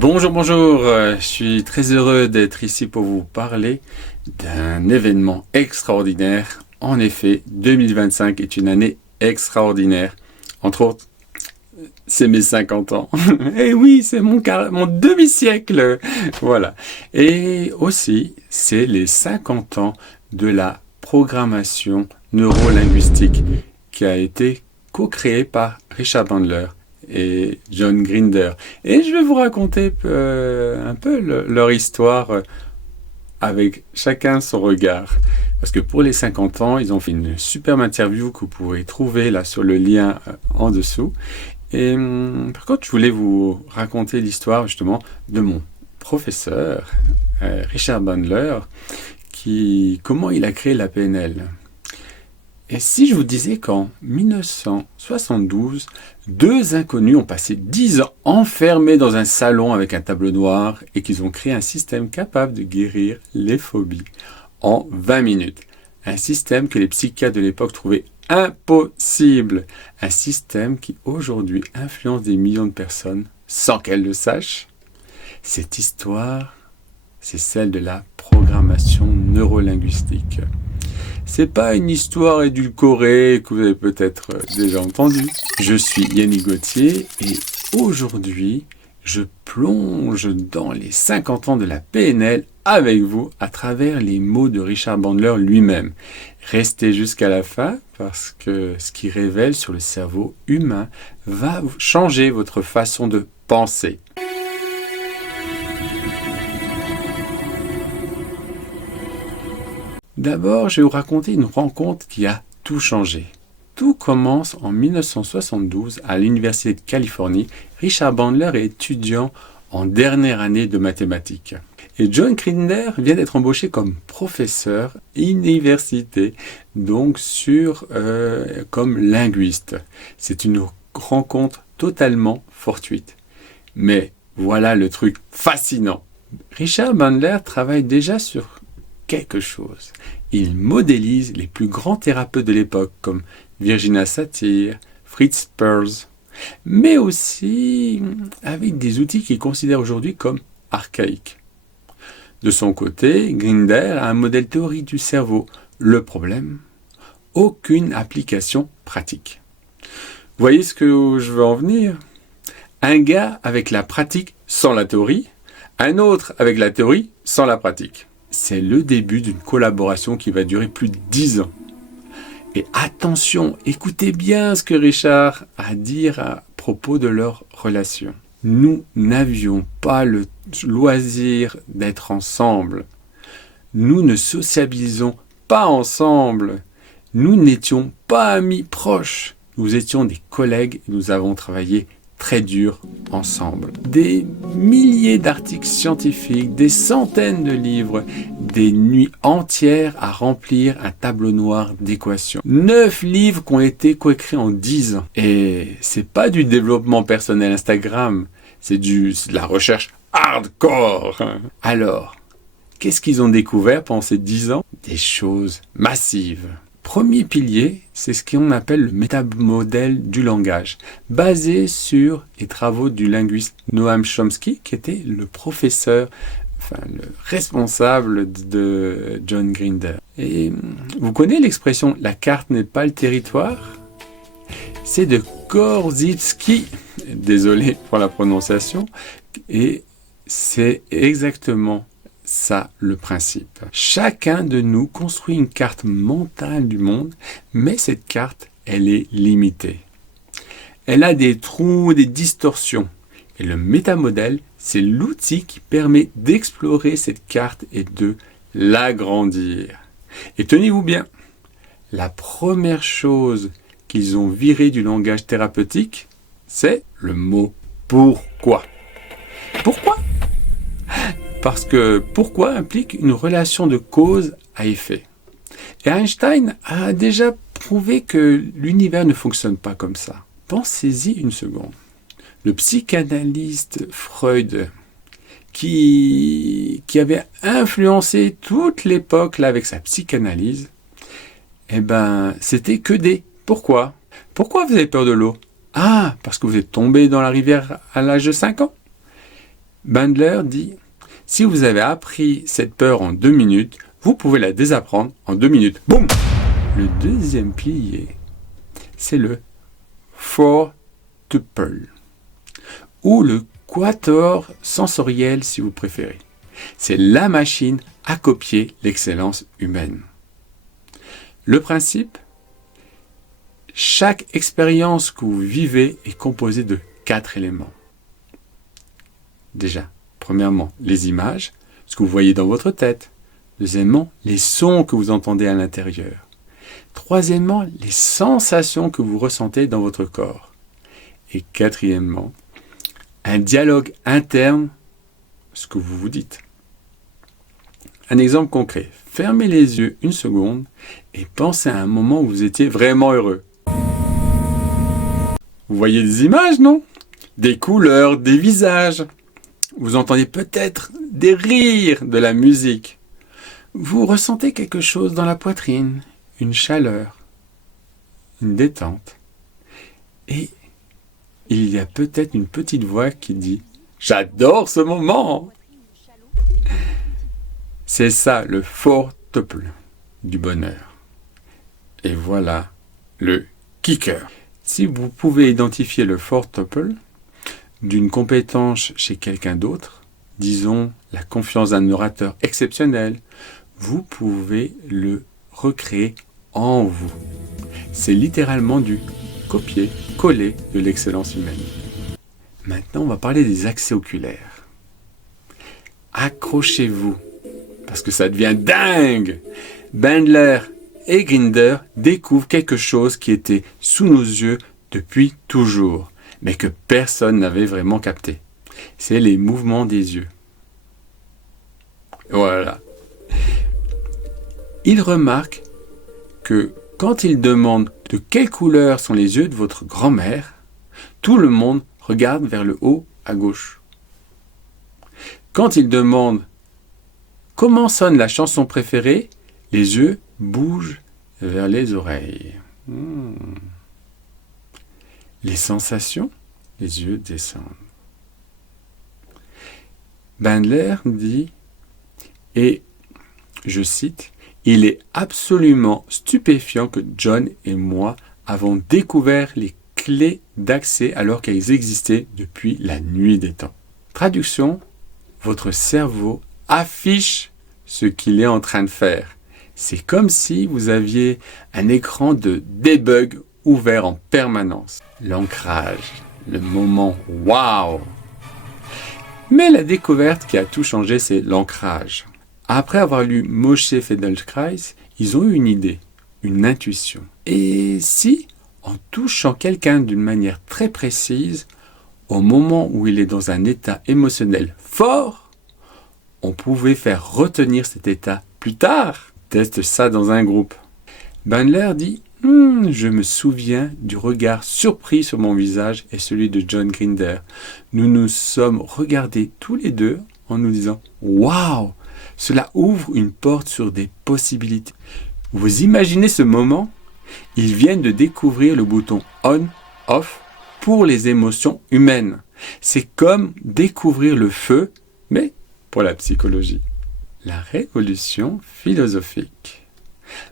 Bonjour, bonjour, je suis très heureux d'être ici pour vous parler d'un événement extraordinaire. En effet, 2025 est une année extraordinaire. Entre autres, c'est mes 50 ans. Et oui, c'est mon demi-siècle. Voilà. Et aussi, c'est les 50 ans de la programmation neurolinguistique qui a été co-créée par Richard Bandler et John Grinder. Et je vais vous raconter un peu leur histoire avec chacun son regard. Parce que pour les 50 ans, ils ont fait une superbe interview que vous pouvez trouver là sur le lien en dessous. Et par contre, je voulais vous raconter l'histoire justement de mon professeur, Richard Bandler, comment il a créé la PNL. Et si je vous disais qu'en 1972, deux inconnus ont passé 10 ans enfermés dans un salon avec un tableau noir et qu'ils ont créé un système capable de guérir les phobies en 20 minutes. Un système que les psychiatres de l'époque trouvaient impossible. Un système qui aujourd'hui influence des millions de personnes sans qu'elles le sachent. Cette histoire, c'est celle de la programmation neurolinguistique. C'est pas une histoire édulcorée que vous avez peut-être déjà entendue. Je suis Yannick Gauthier et aujourd'hui, je plonge dans les 50 ans de la PNL avec vous à travers les mots de Richard Bandler lui-même. Restez jusqu'à la fin parce que ce qu'il révèle sur le cerveau humain va changer votre façon de penser. D'abord, je vais vous raconter une rencontre qui a tout changé. Tout commence en 1972 à l'Université de Californie. Richard Bandler est étudiant en dernière année de mathématiques. Et John Grinder vient d'être embauché comme professeur université, donc comme linguiste. C'est une rencontre totalement fortuite. Mais voilà le truc fascinant. Richard Bandler travaille déjà sur quelque chose. Il modélise les plus grands thérapeutes de l'époque comme Virginia Satir, Fritz Perls, mais aussi avec des outils qu'il considère aujourd'hui comme archaïques. De son côté, Grinder a un modèle théorique du cerveau. Le problème, aucune application pratique. Vous voyez ce que je veux en venir? Un gars avec la pratique sans la théorie, un autre avec la théorie sans la pratique. C'est le début d'une collaboration qui va durer plus de 10 ans. Et attention, écoutez bien ce que Richard a à dire à propos de leur relation. Nous n'avions pas le loisir d'être ensemble. Nous ne sociabilisons pas ensemble. Nous n'étions pas amis proches. Nous étions des collègues et nous avons travaillé très dur ensemble. Des milliers d'articles scientifiques, des centaines de livres, des nuits entières à remplir un tableau noir d'équations. 9 livres qui ont été coécrits en 10 ans. Et c'est pas du développement personnel Instagram, c'est de la recherche hardcore. Alors, qu'est-ce qu'ils ont découvert pendant ces 10 ans? Des choses massives. Premier pilier, c'est ce qu'on appelle le métamodèle du langage, basé sur les travaux du linguiste Noam Chomsky, qui était le responsable de John Grinder. Et vous connaissez l'expression « la carte n'est pas le territoire » ? C'est de Korzybski, désolé pour la prononciation, et c'est exactement ça, le principe. Chacun de nous construit une carte mentale du monde, mais cette carte, elle est limitée. Elle a des trous, des distorsions. Et le métamodèle, c'est l'outil qui permet d'explorer cette carte et de l'agrandir. Et tenez-vous bien, la première chose qu'ils ont viré du langage thérapeutique, c'est le mot « pourquoi ». Pourquoi ? Parce que pourquoi implique une relation de cause à effet. Et Einstein a déjà prouvé que l'univers ne fonctionne pas comme ça. Pensez-y une seconde. Le psychanalyste Freud, qui avait influencé toute l'époque là, avec sa psychanalyse, c'était que des « pourquoi ». Pourquoi vous avez peur de l'eau? Ah, parce que vous êtes tombé dans la rivière à l'âge de 5 ans. Bandler dit, si vous avez appris cette peur en 2 minutes, vous pouvez la désapprendre en 2 minutes. Boum! Le deuxième pilier, c'est le four tuple, ou le quatuor sensoriel si vous préférez. C'est la machine à copier l'excellence humaine. Le principe, chaque expérience que vous vivez est composée de 4 éléments. Déjà, premièrement, les images, ce que vous voyez dans votre tête. Deuxièmement, les sons que vous entendez à l'intérieur. Troisièmement, les sensations que vous ressentez dans votre corps. Et quatrièmement, un dialogue interne, ce que vous vous dites. Un exemple concret. Fermez les yeux 1 seconde et pensez à un moment où vous étiez vraiment heureux. Vous voyez des images, non? Des couleurs, des visages. Vous entendez peut-être des rires, de la musique. Vous ressentez quelque chose dans la poitrine, une chaleur, une détente. Et il y a peut-être une petite voix qui dit « J'adore ce moment !» C'est ça le four tuple du bonheur. Et voilà le kicker. Si vous pouvez identifier le four tuple d'une compétence chez quelqu'un d'autre, disons la confiance d'un orateur exceptionnel, vous pouvez le recréer en vous. C'est littéralement du copier-coller de l'excellence humaine. Maintenant, on va parler des accès oculaires. Accrochez-vous, parce que ça devient dingue. Bandler et Grinder découvrent quelque chose qui était sous nos yeux depuis toujours, mais que personne n'avait vraiment capté. C'est les mouvements des yeux. Voilà. Ils remarquent que quand ils demandent de quelle couleur sont les yeux de votre grand-mère, tout le monde regarde vers le haut à gauche. Quand ils demandent comment sonne la chanson préférée, les yeux bougent vers les oreilles. Les sensations, les yeux descendent. Bandler dit, et je cite, « Il est absolument stupéfiant que John et moi avons découvert les clés d'accès alors qu'elles existaient depuis la nuit des temps. » Traduction, votre cerveau affiche ce qu'il est en train de faire. C'est comme si vous aviez un écran de debug ouvert en permanence. L'ancrage, le moment « waouh ». Mais la découverte qui a tout changé, c'est l'ancrage. Après avoir lu Moshe Feldenkrais, ils ont eu une idée, une intuition. Et si, en touchant quelqu'un d'une manière très précise, au moment où il est dans un état émotionnel fort, on pouvait faire retenir cet état plus tard? Teste ça dans un groupe. Bandler dit « Je me souviens du regard surpris sur mon visage et celui de John Grinder. Nous nous sommes regardés tous les deux en nous disant « Waouh !» Cela ouvre une porte sur des possibilités. Vous imaginez ce moment? Ils viennent de découvrir le bouton on/off pour les émotions humaines. C'est comme découvrir le feu, mais pour la psychologie. La révolution philosophique.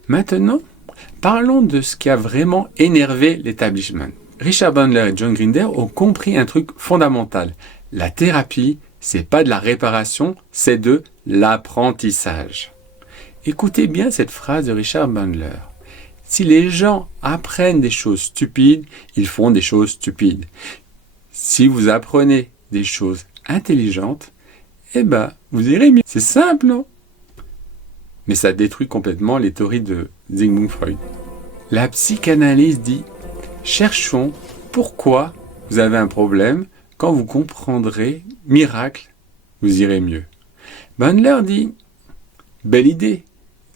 Maintenant, parlons de ce qui a vraiment énervé l'établissement. Richard Bandler et John Grinder ont compris un truc fondamental. La thérapie, c'est pas de la réparation, c'est de l'apprentissage. Écoutez bien cette phrase de Richard Bandler. Si les gens apprennent des choses stupides, ils font des choses stupides. Si vous apprenez des choses intelligentes, vous irez mieux. C'est simple, non? Mais ça détruit complètement les théories de Sigmund Freud. La psychanalyse dit « Cherchons pourquoi vous avez un problème. Quand vous comprendrez, miracle, vous irez mieux. » Bandler dit « Belle idée.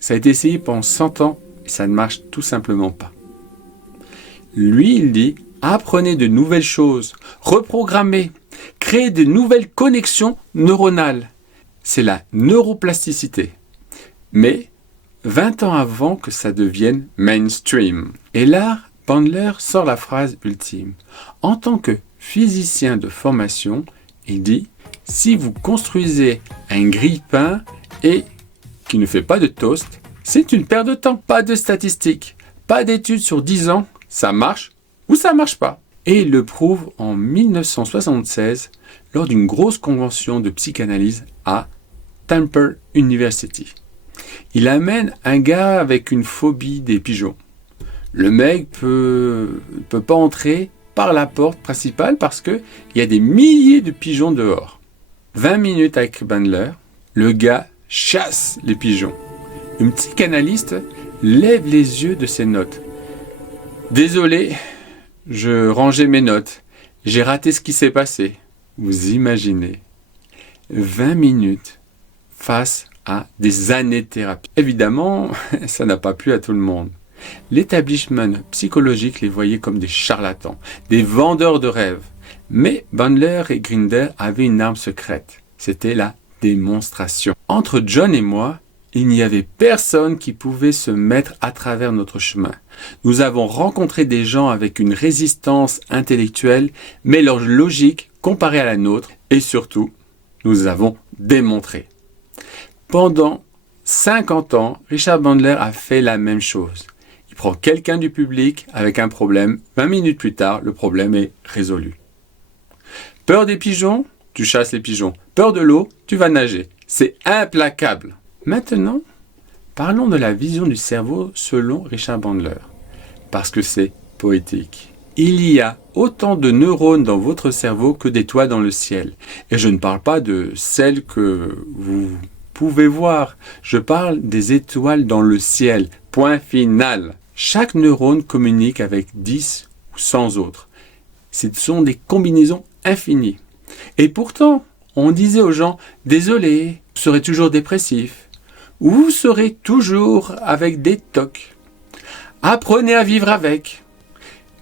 Ça a été essayé pendant 100 ans et ça ne marche tout simplement pas. » Lui, il dit « Apprenez de nouvelles choses, reprogrammez, créez de nouvelles connexions neuronales. » C'est la neuroplasticité. Mais 20 ans avant que ça devienne mainstream. Et là, Bandler sort la phrase ultime. En tant que physicien de formation, il dit Si vous construisez un grille-pain et qui ne fait pas de toast, c'est une perte de temps. Pas de statistiques, pas d'études sur 10 ans, ça marche ou ça marche pas. Et il le prouve en 1976 lors d'une grosse convention de psychanalyse à Temple University. Il amène un gars avec une phobie des pigeons. Le mec peut pas entrer par la porte principale parce qu'il y a des milliers de pigeons dehors. 20 minutes avec Bandler, le gars chasse les pigeons. Une psychanalyste lève les yeux de ses notes. Désolé, je rangeais mes notes. J'ai raté ce qui s'est passé. Vous imaginez 20 minutes face à des années de thérapie. Évidemment, ça n'a pas plu à tout le monde. L'établissement psychologique les voyait comme des charlatans, des vendeurs de rêves. Mais Bandler et Grinder avaient une arme secrète. C'était la démonstration. Entre John et moi, il n'y avait personne qui pouvait se mettre à travers notre chemin. Nous avons rencontré des gens avec une résistance intellectuelle, mais leur logique comparée à la nôtre, et surtout, nous avons démontré. Pendant 50 ans, Richard Bandler a fait la même chose. Il prend quelqu'un du public avec un problème. 20 minutes plus tard, le problème est résolu. Peur des pigeons? Tu chasses les pigeons. Peur de l'eau? Tu vas nager. C'est implacable. Maintenant, parlons de la vision du cerveau selon Richard Bandler. Parce que c'est poétique. Il y a autant de neurones dans votre cerveau que d'étoiles dans le ciel. Et je ne parle pas de celles que vous pouvez voir. Je parle des étoiles dans le ciel. Point final. Chaque neurone communique avec 10 ou 100 autres. Ce sont des combinaisons infinies. Et pourtant, on disait aux gens, désolé, vous serez toujours dépressif. Ou vous serez toujours avec des tocs. Apprenez à vivre avec.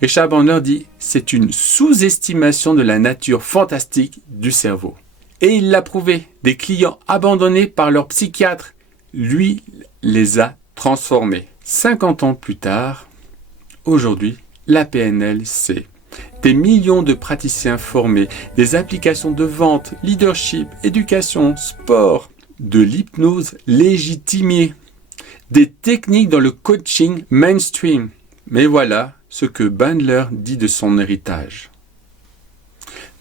Richard Bandler dit, c'est une sous-estimation de la nature fantastique du cerveau. Et il l'a prouvé. Des clients abandonnés par leur psychiatre, lui, les a transformés. 50 ans plus tard, aujourd'hui, la PNL, c'est des millions de praticiens formés, des applications de vente, leadership, éducation, sport, de l'hypnose légitimée, des techniques dans le coaching mainstream. Mais voilà ce que Bandler dit de son héritage.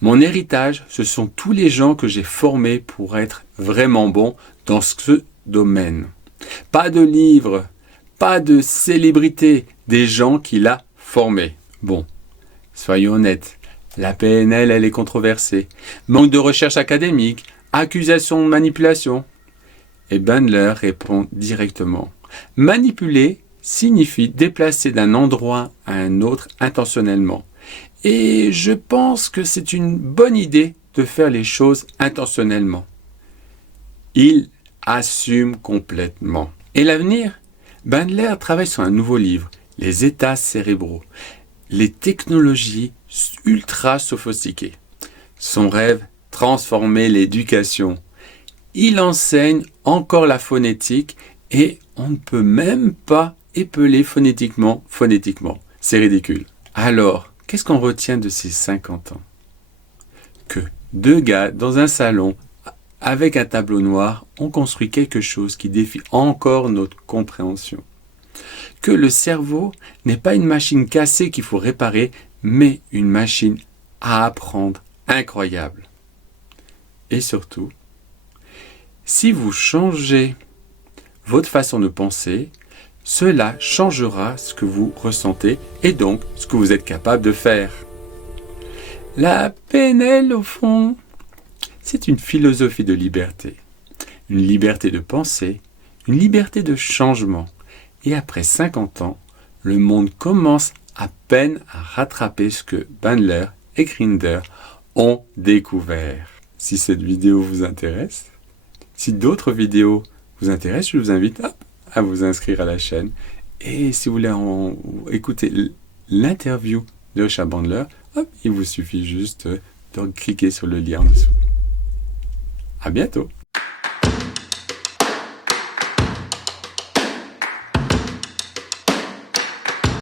Mon héritage, ce sont tous les gens que j'ai formés pour être vraiment bons dans ce domaine. Pas de livres, pas de célébrités, des gens qu'il a formés. Bon, soyons honnêtes, la PNL, elle est controversée. Manque de recherche académique, accusation de manipulation. Et Bandler répond directement. Manipuler signifie déplacer d'un endroit à un autre intentionnellement. Et je pense que c'est une bonne idée de faire les choses intentionnellement. Il assume complètement. Et l'avenir? Bandler travaille sur un nouveau livre, Les états cérébraux, les technologies ultra sophistiquées. Son rêve, transformer l'éducation. Il enseigne encore la phonétique et on ne peut même pas épeler phonétiquement. C'est ridicule. Alors, qu'est-ce qu'on retient de ces 50 ans? Que deux gars dans un salon avec un tableau noir ont construit quelque chose qui défie encore notre compréhension. Que le cerveau n'est pas une machine cassée qu'il faut réparer, mais une machine à apprendre incroyable. Et surtout, si vous changez votre façon de penser, cela changera ce que vous ressentez et donc ce que vous êtes capable de faire. La PNL, au fond, c'est une philosophie de liberté. Une liberté de penser, une liberté de changement. Et après 50 ans, le monde commence à peine à rattraper ce que Bandler et Grinder ont découvert. Si cette vidéo vous intéresse, si d'autres vidéos vous intéressent, je vous invite à vous inscrire à la chaîne. Et si vous voulez écouter l'interview de Richard Bandler, il vous suffit juste de cliquer sur le lien en dessous. À bientôt!